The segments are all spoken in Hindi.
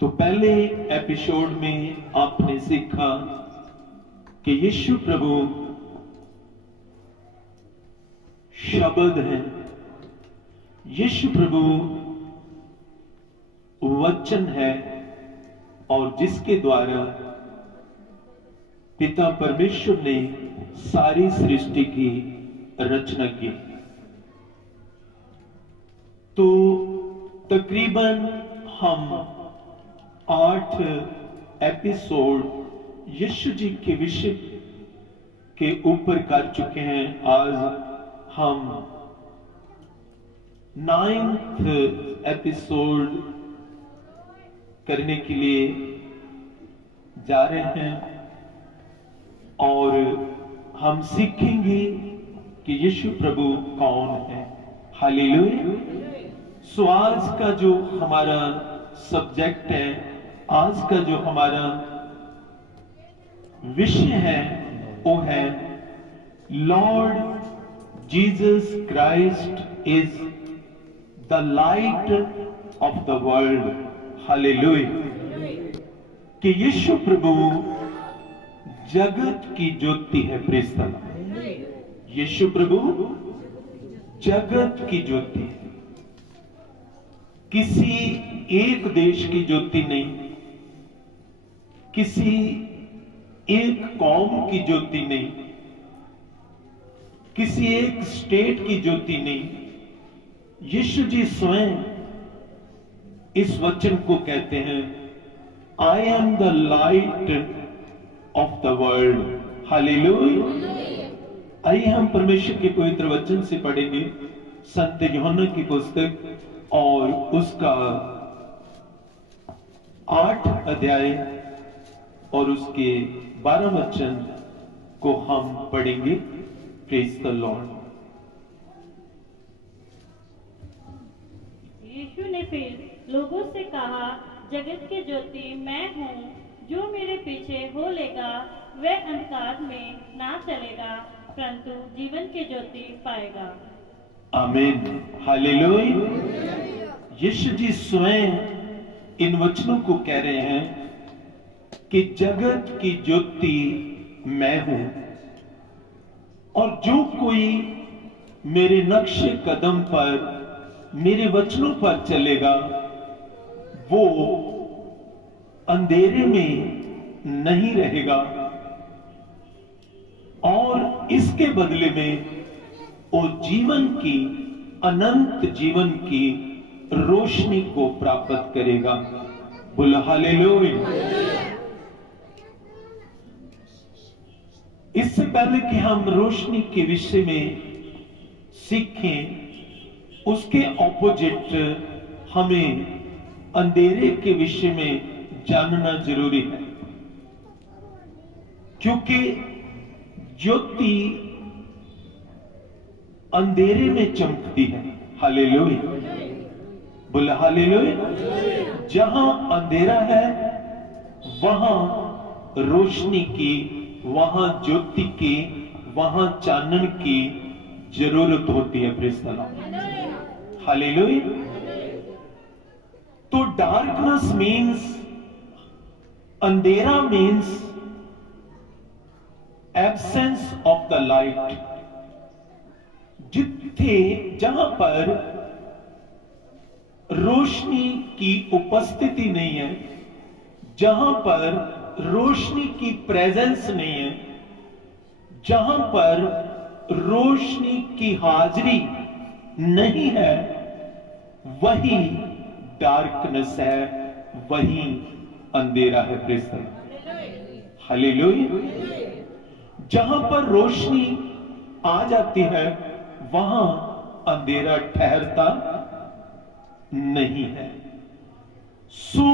तो पहले एपिसोड में आपने सीखा कि यीशु प्रभु शब्द है, यीशु प्रभु वचन है और जिसके द्वारा पिता परमेश्वर ने सारी सृष्टि की रचना की। तो तकरीबन हम 8 एपिसोड यीशु जी के विषय के ऊपर कर चुके हैं। आज हम 9th एपिसोड करने के लिए जा रहे हैं और हम सीखेंगे कि यीशु प्रभु कौन है। हालेलुया। सो आज का जो हमारा सब्जेक्ट है, आज का जो हमारा विषय है वो है Lord Jesus Christ is the light of the world. Hallelujah. कि यीशु प्रभु जगत की ज्योति है। Praise the Lord. यीशु प्रभु जगत की ज्योति है, किसी एक देश की ज्योति नहीं, किसी एक कौम की ज्योति नहीं, किसी एक स्टेट की ज्योति नहीं। यीशु जी स्वयं इस वचन को कहते हैं, I am the light of the world. Hallelujah. आइए हम परमेश्वर के पवित्र वचन से पढ़ेंगे संत यूहन्ना की पुस्तक और उसका 8 अध्याय और उसके 12 वचन को हम पढ़ेंगे। Praise the Lord. यीशु ने फिर लोगों से कहा, जगत की ज्योति मैं हूँ। जो मेरे पीछे हो लेगा वह अंधकार में ना चलेगा परंतु जीवन की ज्योति पाएगा। आमीन। हालेलुया। यीशु जी स्वयं इन वचनों को कह रहे हैं कि जगत की ज्योति मैं हूं और जो कोई मेरे नक्शे कदम पर, मेरे वचनों पर चलेगा वो अंधेरे में नहीं रहेगा और इसके बदले में वो जीवन की, अनंत जीवन की रोशनी को प्राप्त करेगा। बोलो हालेलुया। इससे पहले कि हम रोशनी के विषय में सीखें, उसके ऑपोजिट हमें अंधेरे के विषय में जानना जरूरी है, क्योंकि ज्योति अंधेरे में चमकती है। हालेलुया। बोले हालेलुया। जहां अंधेरा है वहां रोशनी की, वहां ज्योति की, वहां चानन की जरूरत होती है। Praise the Lord. हालेलुया। तो डार्कनेस मीन्स, अंधेरा means absence of the light. जहां पर रोशनी की उपस्थिति नहीं है, जहां पर रोशनी की प्रेजेंस नहीं है, जहां पर रोशनी की हाजिरी नहीं है, वही डार्कनेस है, वही अंधेरा है। Praise the Lord. हालेलुया। जहां पर रोशनी आ जाती है वहां अंधेरा ठहरता नहीं है। सो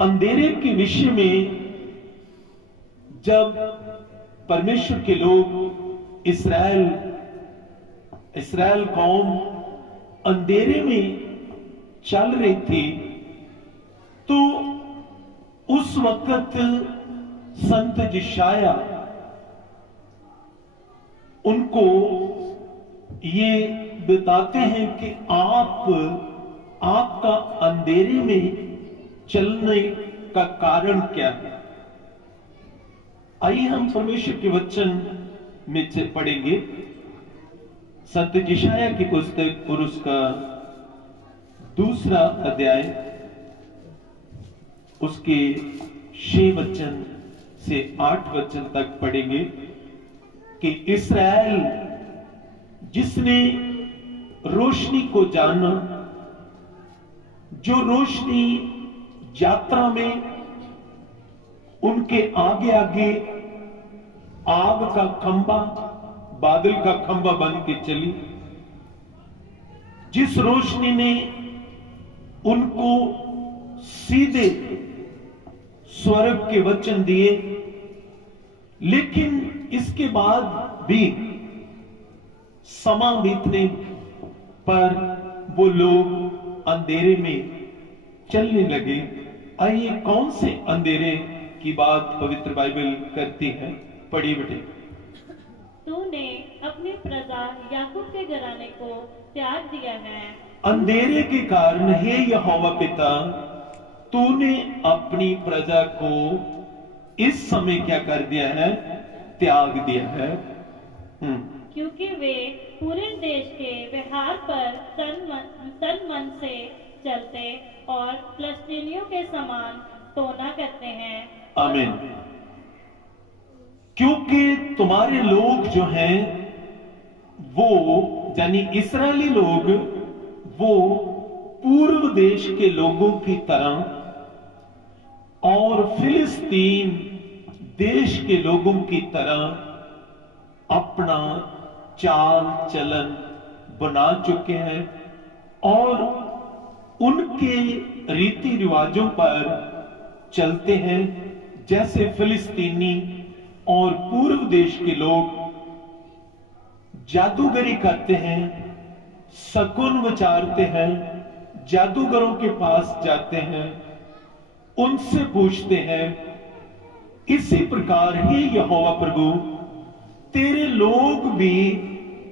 अंधेरे के विषय में जब परमेश्वर के लोग, इस्राएल कौम अंधेरे में चल रही थी, तो उस वक्त संत यशायाह उनको ये बताते हैं कि आपका अंधेरे में चलने का कारण क्या है? आइए हम परमेश्वर के वचन में से पढ़ेंगे संत यशायाह की पुस्तक और उसका 2 अध्याय, उसके 6 वचन से 8 वचन तक पढ़ेंगे कि इस्राएल जिसने रोशनी को जाना, जो रोशनी यात्रा में उनके आगे आगे आग का खंबा, बादल का खंबा बन के चली, जिस रोशनी ने उनको सीधे स्वर्ग के वचन दिए, लेकिन इसके बाद भी समा बीतने पर वो लोग अंधेरे में चलने लगे। आइए कौन से अंधेरे की बात पवित्र बाइबल करती है? पढ़िए बेटे। तूने अपनी प्रजा याकूब के घराने को त्याग दिया है। अंधेरे के कारण हे यहोवा पिता, तूने अपनी प्रजा को इस समय क्या कर दिया है? त्याग दिया है। क्योंकि वे पूरे देश के व्यवहार पर तन मन से चलते और फिलिस्तीनियों के समान टोना करते हैं। आमीन। क्योंकि तुम्हारे लोग जो हैं वो यानी इस्राएली लोग, वो पूर्व देश के लोगों की तरह और फिलिस्तीन देश के लोगों की तरह अपना चाल चलन बना चुके हैं और उनके रीति रिवाजों पर चलते हैं, जैसे फिलिस्तीनी और पूर्व देश के लोग जादूगरी करते हैं, शकुन विचारते हैं, जादूगरों के पास जाते हैं, उनसे पूछते हैं। इसी प्रकार ही यहोवा प्रभु, तेरे लोग भी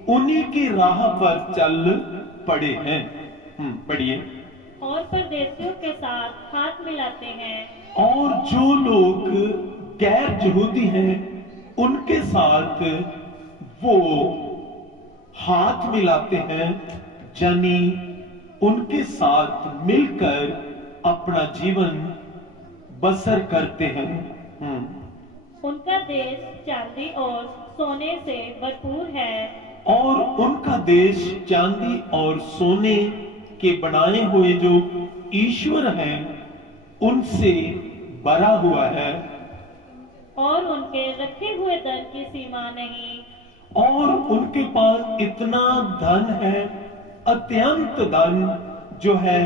उन्हीं की राह पर चल पड़े हैं। पढ़िए। और परदेशियों के साथ हाथ मिलाते हैं। और जो लोग गैर यहूदी हैं उनके साथ वो हाथ मिलाते हैं, यानी उनके साथ मिलकर अपना जीवन बसर करते हैं। उनका देश चांदी और सोने से भरपूर है। और उनका देश चांदी और सोने के बनाए हुए जो ईश्वर हैं उनसे भरा हुआ है। और उनके रखे हुए धन की सीमा नहीं। और उनके पास इतना धन है, अत्यंत धन जो है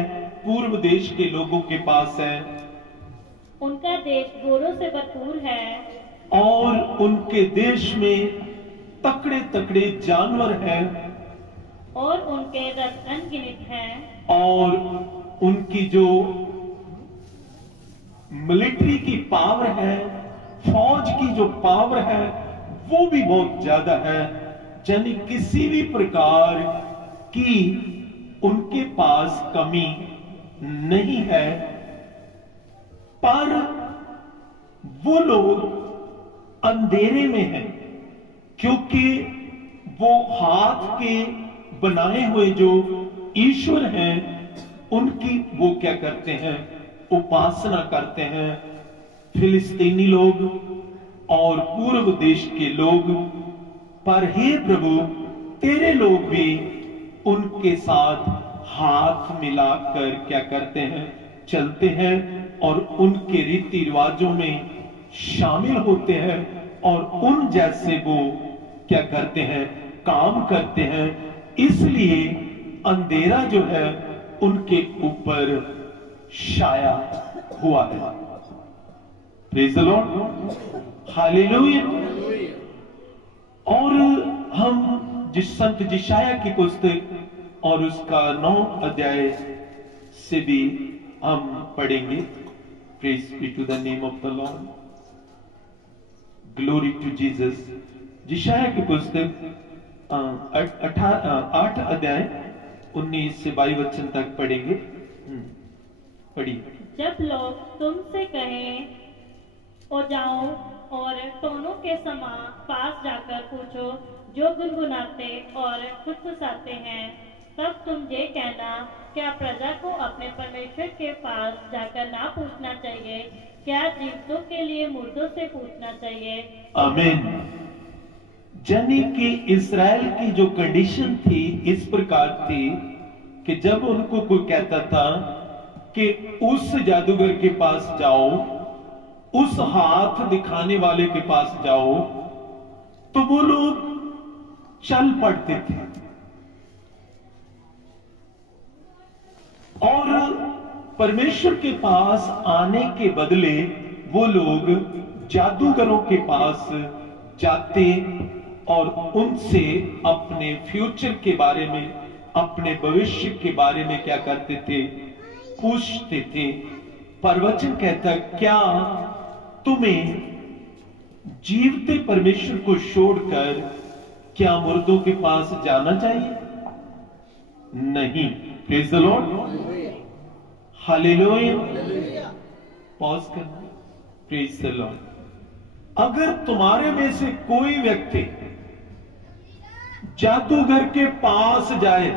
पूर्व देश के लोगों के पास है। उनका देश घोड़ों से भरपूर है। और उनके देश में तकड़े तकड़े जानवर हैं। और उनके रथ अनगिनत हैं। और उनकी जो मिलिट्री की पावर है, फौज की जो पावर है, वो भी बहुत ज्यादा है। यानी किसी भी प्रकार की उनके पास कमी नहीं है। पर वो लोग अंधेरे में हैं, क्योंकि वो हाथ के बनाए हुए जो ईश्वर हैं उनकी वो क्या करते हैं? उपासना करते हैं। फिलिस्तीनी लोग और पूर्व देश के लोग। पर हे प्रभु, तेरे लोग भी उनके साथ हाथ मिलाकर क्या करते हैं? चलते हैं और उनके रीति रिवाजों में शामिल होते हैं और उन जैसे वो क्या करते हैं? काम करते हैं। इसलिए अंधेरा जो है उनके ऊपर छाया हुआ है। Praise the Lord, hallelujah. और हम जिस संत यशायाह की पुस्तक और उसका 9 अध्याय से भी हम पढ़ेंगे। Praise be to the name of the lord, glory to Jesus. यशायाह की पुस्तक 8 अध्याय 19 से 22 वचन तक पढ़ेंगे। पढ़िए। जब लोग तुमसे कहें ओ जाओ और टोनों के समान पास जाकर पूछो जो गुनगुनाते और फुसफुसाते हैं, तब तुम ये कहना, क्या प्रजा को अपने परमेश्वर के पास जाकर ना पूछना चाहिए? क्या जीवितों के लिए मुर्दों से पूछना चाहिए? आमीन। यानी कि इस्राएल की जो कंडीशन थी इस प्रकार थी कि जब उनको कोई कहता था कि उस जादूगर के पास जाओ, उस हाथ दिखाने वाले के पास जाओ, तो वो लोग चल पड़ते थे और परमेश्वर के पास आने के बदले वो लोग जादूगरों के पास जाते और उनसे अपने फ्यूचर के बारे में, अपने भविष्य के बारे में क्या करते थे? पूछते थे। पर वचन कहता, क्या तुम्हें जीवते परमेश्वर को छोड़कर क्या मुर्दों के पास जाना चाहिए? नहीं। Praise the Lord, hallelujah. Pause करना। Praise the Lord. अगर तुम्हारे में से कोई व्यक्ति जादूगर के पास जाए,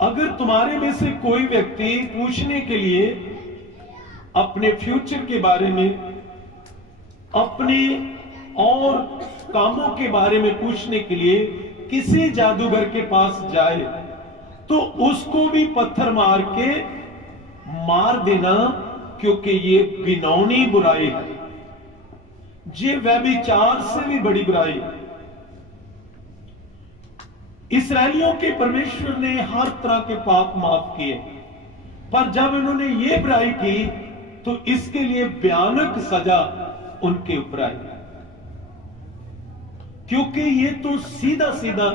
अगर तुम्हारे में से कोई व्यक्ति पूछने के लिए अपने फ्यूचर के बारे में, अपने और कामों के बारे में पूछने के लिए किसी जादूगर के पास जाए, तो उसको भी पत्थर मार के मार देना, क्योंकि ये घिनौनी बुराई है, ये व्यभिचार से भी बड़ी बुराई है। इस्राएलियों के परमेश्वर ने हर तरह के पाप माफ किए, पर जब इन्होंने ये बुराई की तो इसके लिए भयानक सजा उनके ऊपर आई, क्योंकि ये तो सीधा सीधा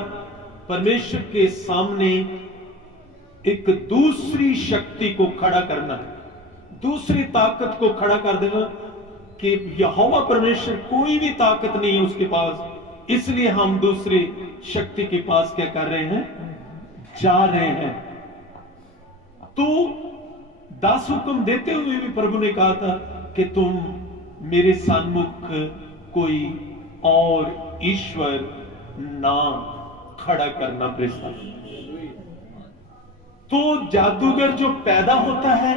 परमेश्वर के सामने एक दूसरी शक्ति को खड़ा करना है, दूसरी ताकत को खड़ा कर देना कि यहोवा परमेश्वर कोई भी ताकत नहीं है उसके पास, इसलिए हम दूसरी शक्ति के पास क्या कर रहे हैं? जा रहे हैं। तो 10 हुक्म देते हुए भी प्रभु ने कहा था कि तुम मेरे सन्मुख कोई और ईश्वर ना खड़ा करना। प्रेस्ता तो जादूगर जो पैदा होता है,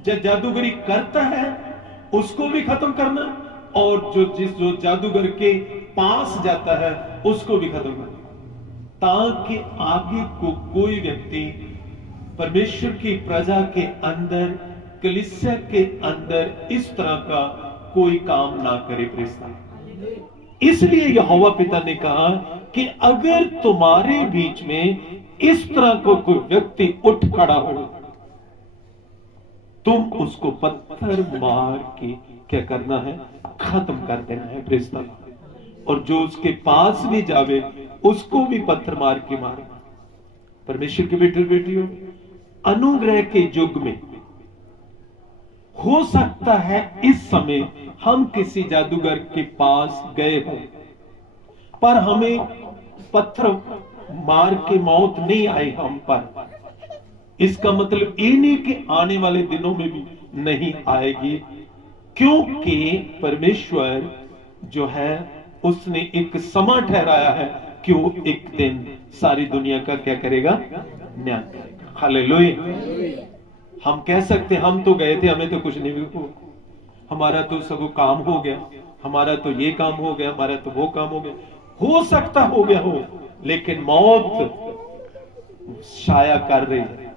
जो जादूगरी करता है, उसको भी खत्म करना, और जो जादूगर के पास जाता है उसको भी खत्म करना, ताकि आगे को कोई व्यक्ति परमेश्वर की प्रजा के अंदर, कलीसिया के अंदर इस तरह का कोई काम ना करे। प्रेस्ता इसलिए यहोवा पिता ने कहा कि अगर तुम्हारे बीच में इस तरह को कोई व्यक्ति उठ खड़ा हो, तुम उसको पत्थर मार के क्या करना है? खत्म कर देना है। प्रेस्ता और जो उसके पास भी जावे उसको भी पत्थर मार के मारे। परमेश्वर के बेटे बेटियों, अनुग्रह के युग में हो सकता है इस समय हम किसी जादूगर के पास गए हो, पर हमें पत्थर मार के मौत नहीं आई हम पर। इसका मतलब ये नहीं कि आने वाले दिनों में भी नहीं आएगी, क्योंकि परमेश्वर जो है उसने एक समय ठहराया है कि वो एक दिन सारी दुनिया का क्या करेगा? न्याय करेगा। हालेलुया। हम कह सकते हम तो गए थे, हमें तो कुछ नहीं हुआ, हमारा तो सब काम हो गया, हमारा तो ये काम हो गया, हमारा तो वो काम हो गया। हो सकता हो गया हो, लेकिन मौत छाया कर रही है।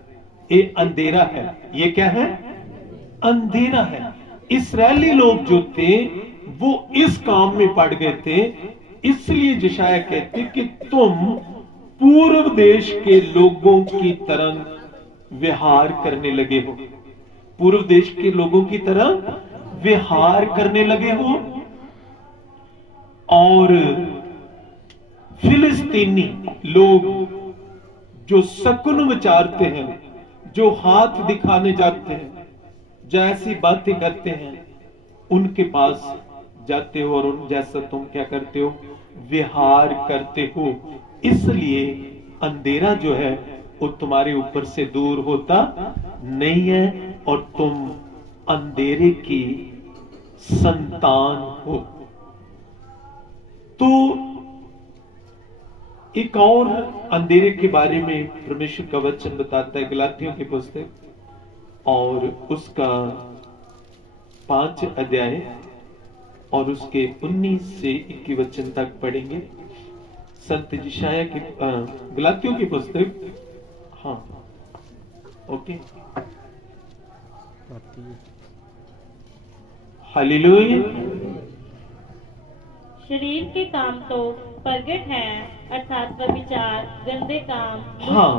ये अंधेरा है। ये क्या है? अंधेरा है। इस्राएली लोग जो थे वो इस काम में पड़ गए थे, इसलिए यशायाह कहते कि तुम पूर्व देश के लोगों की तरह विहार करने लगे हो। पूर्व देश के लोगों की तरह विहार करने लगे हो। और फिलिस्तीनी लोग जो शकुन विचारते हैं, जो हाथ दिखाने जाते हैं, जैसी बातें करते हैं, उनके पास जाते हो और उन जैसा तुम क्या करते हो? विहार करते हो। इसलिए अंधेरा जो है वो तुम्हारे ऊपर से दूर होता नहीं है और तुम अंधेरे की संतान हो। तो एक और अंधेरे के बारे में परमेश्वर का वचन बताता है, गलातियों की पुस्तक और उसका 5 अध्याय और उसके 19 से 21 वचन तक पढ़ेंगे। संत यशायाह की गलातियों की पुस्तक, हाँ ओके, हालेलुया। शरीर के काम तो प्रगट हैं, अर्थात व्यभिचार, गंदे काम। हाँ,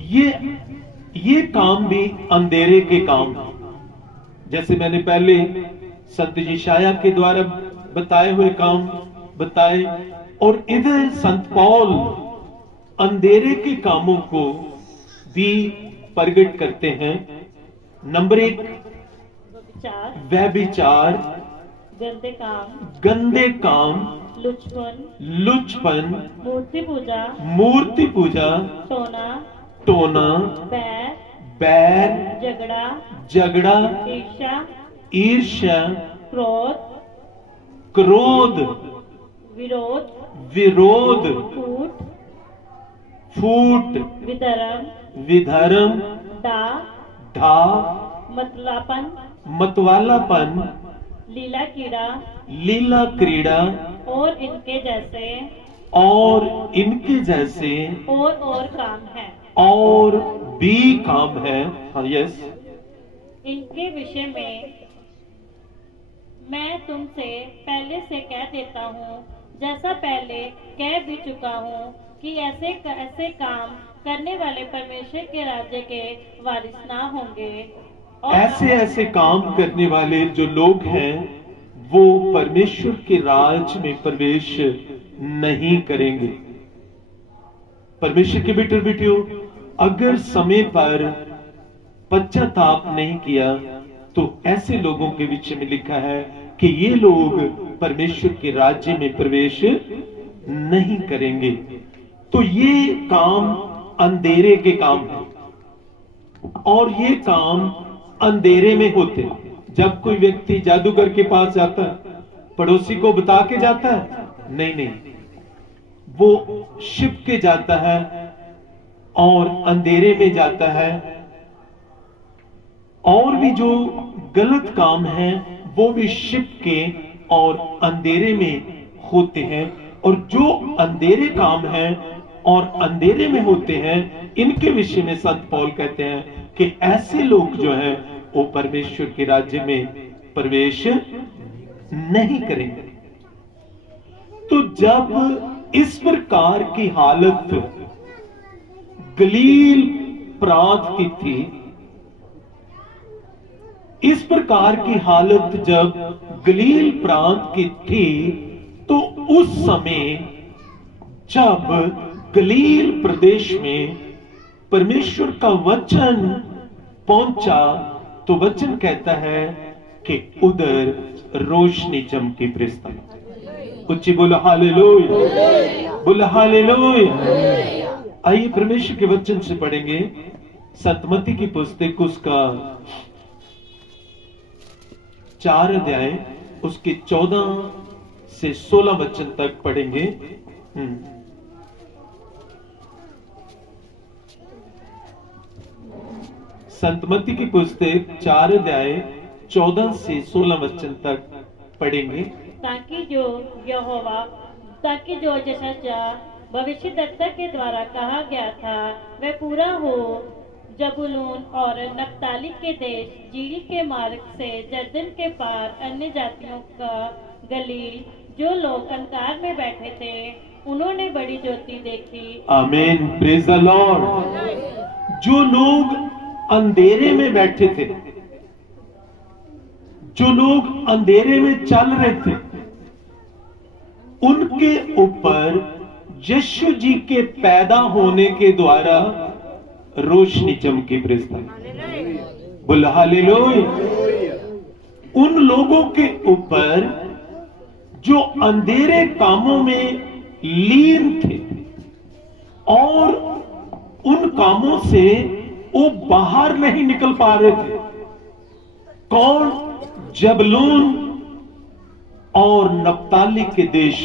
ये काम भी अंधेरे के काम हैं। जैसे मैंने पहले संत यशायाह के द्वारा बताए हुए काम बताए, और इधर संत पौल अंधेरे के कामों को भी प्रगट करते हैं। नंबर 1, व्यभिचार, गंदे काम, लुचपन, मूर्ति पूजा, टोना, बैर, झगड़ा, ईर्ष्या, क्रोध, विरोध, फूट, विधर्म, ढा, मतवालापन, लीला क्रीड़ा और इनके जैसे और काम है, और भी काम है। हाँ, यस। इनके विषय में मैं तुमसे पहले से कह देता हूँ, जैसा पहले कह भी चुका हूँ, कि ऐसे काम करने वाले परमेश्वर के राज्य के वारिस ना होंगे। और ऐसे काम करने वाले जो लोग हैं वो परमेश्वर के राज में प्रवेश नहीं करेंगे। परमेश्वर के बेटे बेटियों, अगर समय पर पश्चाताप नहीं किया तो ऐसे लोगों के विषय में लिखा है कि ये लोग परमेश्वर के राज्य में प्रवेश नहीं करेंगे। तो ये काम अंधेरे के काम है, और ये काम अंधेरे में होते। जब कोई व्यक्ति जादूगर के पास जाता है, पड़ोसी को बता के जाता है? नहीं, वो छिप के जाता है और अंधेरे में जाता है। और भी जो गलत काम है वो भी छिप के और अंधेरे में होते हैं। और जो अंधेरे काम है और अंधेरे में होते हैं, इनके विषय में संत पौल कहते हैं कि ऐसे लोग जो हैं वो परमेश्वर के राज्य में प्रवेश नहीं करेंगे। तो जब इस प्रकार की हालत गलील प्रांत की थी, इस प्रकार की हालत जब गलील प्रांत की थी, तो उस समय जब गलील प्रदेश में परमेश्वर का वचन पहुंचा, तो वचन कहता है कि उधर रोशनी चमकी पृष्ठ। कुछ बोलो हालेलुया, बोलो हालेलुया। आइए परमेश्वर के वचन से पढ़ेंगे सतमती की पुस्तक, उसका 4 अध्याय, उसके 14 से 16 वचन तक पढ़ेंगे। संतमती की पुस्तक 4 अध्याय 14 से 16 वचन तक पढ़ेंगे। ताकि जो जशा भविष्यद्वक्ता के द्वारा कहा गया था वह पूरा हो। जबूलून और नप्ताली के देश, जीरी के मार्ग से जर्दन के पार अन्य जातियों का गलील, जो लोग अंधकार में बैठे थे, उन्होंने बड़ी ज्योति देखी। आमीन, प्रेज द लॉर्ड। जो लोग अंधेरे में बैठे थे, जो लोग अंधेरे में चल रहे थे, उनके ऊपर यीशु जी के पैदा होने के द्वारा रोशनी चमकी। बोल हालेलुया। उन लोगों के ऊपर जो अंधेरे कामों में लीन थे और उन कामों से वो बाहर नहीं निकल पा रहे थे। कौन? जबलून और नप्ताली के देश।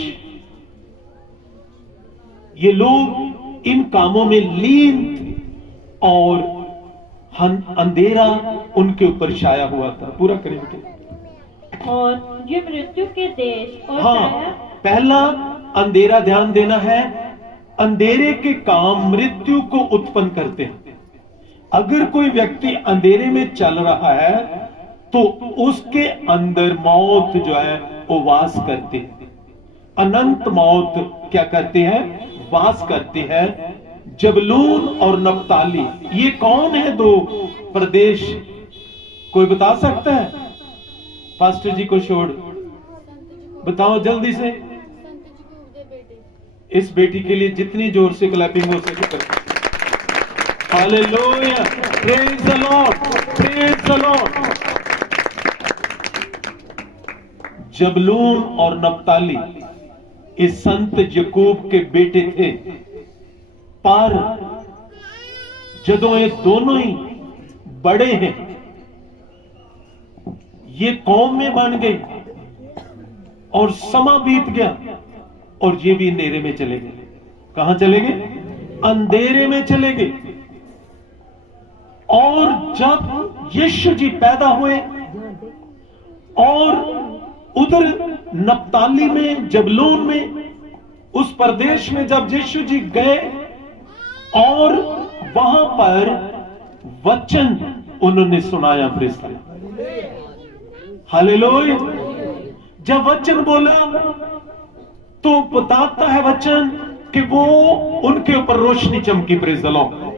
ये लोग इन कामों में लीन थे और अंधेरा उनके ऊपर छाया हुआ था। पूरा करें बेटे। और ये मृत्यु के देश और हाँ, पहला अंधेरा, ध्यान देना है, अंधेरे के काम मृत्यु को उत्पन्न करते हैं। अगर कोई व्यक्ति अंधेरे में चल रहा है तो उसके अंदर मौत जो है वो वास करती है। अनंत मौत क्या करती है? वास करती है। जबलून और नप्ताली, ये कौन है दो प्रदेश? कोई बता सकता है? पास्टर जी को छोड़ बताओ जल्दी से। इस बेटी के लिए जितनी जोर से क्लैपिंग हो सके करें। Hallelujah, praise the Lord, praise the Lord. जबलून और नप्ताली इस संत याकूब के बेटे थे, पर जदों ये दोनों ही बड़े हैं, ये कौम में बन गई और समा बीत गया और ये भी अंधेरे में चले गए। कहां चले गए? अंधेरे में चले गए। और जब यीशु जी पैदा हुए और उधर नप्ताली में, जबलून में, उस प्रदेश में जब यीशु जी गए और वहां पर वचन उन्होंने सुनाया। Praise hallelujah. जब वचन बोला तो बताता है वचन कि वो उनके ऊपर रोशनी चमकी। Praise the Lord.